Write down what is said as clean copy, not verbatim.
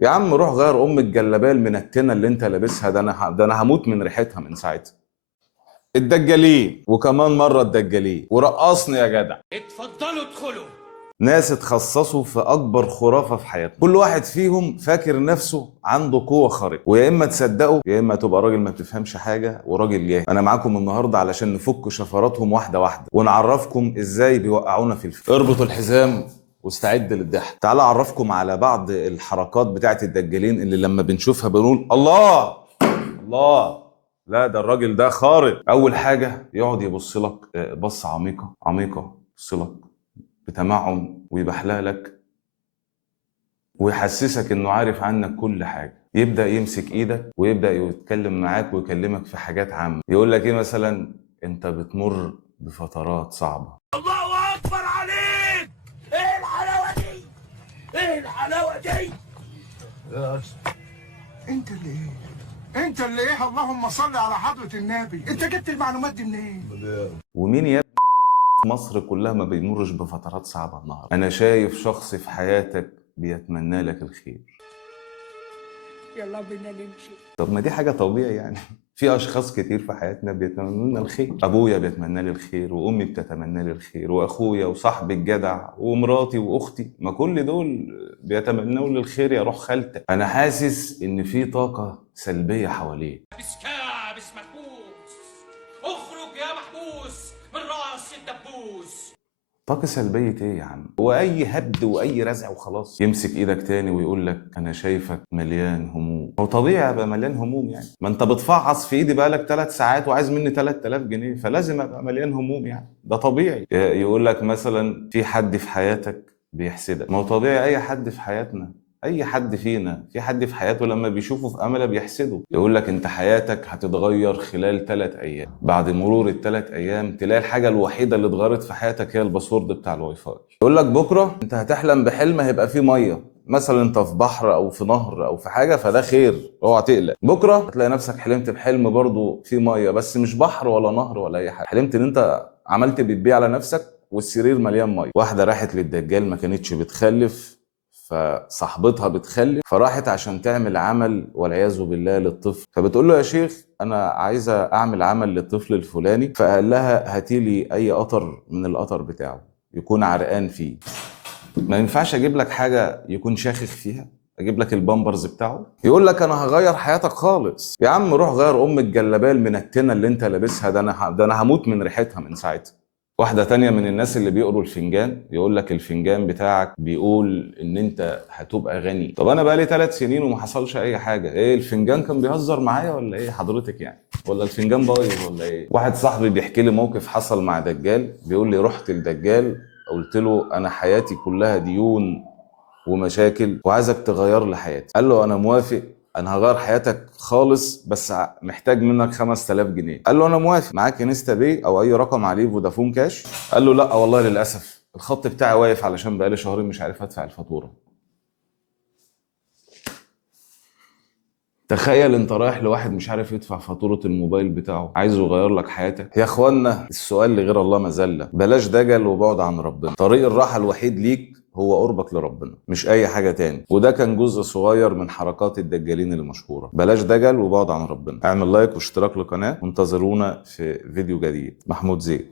يا عم روح غير الجلابيه المنتنه اللي انت لابسها، ده انا هموت من ريحتها من ساعتها. الدجالين وكمان مره الدجالين ورقصني يا جدع. اتفضلوا ادخلوا. ناس اتخصصوا في اكبر خرافه في حياتهم، كل واحد فيهم فاكر نفسه عنده قوه خارقه، ويا اما تصدقوا يا اما تبقى راجل ما بتفهمش حاجه وراجل جاهل. انا معاكم النهارده علشان نفك شفراتهم واحده واحده ونعرفكم ازاي بيوقعونا في اربطوا الحزام واستعد للضحك. تعال اعرفكم على بعض الحركات بتاعت الدجالين اللي لما بنشوفها بنقول الله الله، لا ده الراجل ده خارق. اول حاجه يقعد يبص لك بصه عميقه عميقه، يبص لك بتمعن ويبحلالك ويحسسك انه عارف عنك كل حاجه. يبدا يمسك ايدك ويبدا يتكلم معاك ويكلمك في حاجات عامه. يقول لك ايه مثلا؟ انت بتمر بفترات صعبه. الله اكبر عليك. ايه الحلاوه دي؟ ايه الحلاوه دي؟ انت اللي ايه؟ انت اللي ايه؟ اللهم صل على حضرة النبي. انت جبت المعلومات دي منين؟ ومين يا ابني مصر كلها ما بيمرش بفترات صعبه النهارده؟ انا شايف شخص في حياتك بيتمنى لك الخير. يلا بينا نمشي. طب ما دي حاجة طبيعي يعني. في أشخاص كتير في حياتنا بيتمنوا لنا الخير. أبويا بيتمنى لي الخير، وأمي بتتمنى لي الخير، وأخويا وصاحبي الجدع ومراتي وأختي، ما كل دول بيتمنوا لي الخير يا روح خالتك. أنا حاسس إن في طاقة سلبية حواليه. كابس كابس محبوس. اخرج يا محبوس من راس الدبوس. طاقة سلبية ايه يا عم؟ هو اي هبد واي رزع وخلاص. يمسك ايدك تاني ويقول لك انا شايفك مليان هموم. هو طبيعي ابقى مليان هموم يعني؟ ما انت بتفعص في ايدي بقالك 3 ساعات وعايز مني 3000 جنيه، فلازم ابقى مليان هموم يعني، ده طبيعي. يقول لك مثلا في حد في حياتك بيحسدك. ما هو طبيعي اي حد في حياتنا، اي حد فينا في حد في حياته لما بيشوفه في امله بيحسده. يقول لك انت حياتك هتتغير خلال 3 ايام. بعد مرور ال3 ايام تلاقي الحاجه الوحيده اللي اتغيرت في حياتك هي الباسورد بتاع الواي فاي. يقول لك بكره انت هتحلم بحلم هيبقى فيه ميه، مثلا انت في بحر او في نهر او في حاجه، فده خير اوعى تقلق. بكره هتلاقي نفسك حلمت بحلم برضه فيه ميه، بس مش بحر ولا نهر ولا اي حاجه. حلمت ان انت عملت بتبيع على نفسك والسرير مليان ميه. واحده راحت للدجال ما كانتش بتخلف، فصاحبتها بتخلف، فراحت عشان تعمل عمل والعياذ بالله للطفل. فبتقول له يا شيخ انا عايزه اعمل عمل للطفل الفلاني. فقال لها هاتي لي اي قطر من القطر بتاعه يكون عرقان فيه. ما ينفعش اجيب لك حاجه يكون شاخخ فيها؟ اجيب لك البامبرز بتاعه؟ يقول لك انا هغير حياتك خالص. يا عم روح غير الجلابيه المنتنه اللي انت لابسها، ده انا هموت من ريحتها من ساعتها. واحدة تانية من الناس اللي بيقروا الفنجان يقول لك الفنجان بتاعك بيقول ان انت هتبقى غني. طب انا بقالي 3 سنين وما حصلش اي حاجة. ايه الفنجان كان بيهزر معايا ولا ايه حضرتك يعني؟ ولا الفنجان بايظ ولا ايه؟ واحد صاحبي بيحكي لي موقف حصل مع دجال. بيقول لي رحت الدجال قلت له انا حياتي كلها ديون ومشاكل وعايزك تغير لي حياتي. قال له انا موافق، انا هغير حياتك خالص بس محتاج منك 5000 جنيه. قال له انا موافق، معاك انستا باي او اي رقم عليه فودافون كاش؟ قال له لا والله للاسف الخط بتاعي واقف علشان بقالي شهرين مش عارف ادفع الفاتوره. تخيل انت رايح لواحد مش عارف يدفع فاتورة الموبايل بتاعه عايزه يغير لك حياتك. يا اخوانا السؤال لغير الله مذلة. بلاش دجل وبعد عن ربنا. طريق الراحة الوحيد ليك هو قربك لربنا، مش اي حاجة تاني. وده كان جزء صغير من حركات الدجالين المشهورة. بلاش دجل وبعد عن ربنا. اعمل لايك واشتراك للقناة وانتظرونا في فيديو جديد. محمود زيد.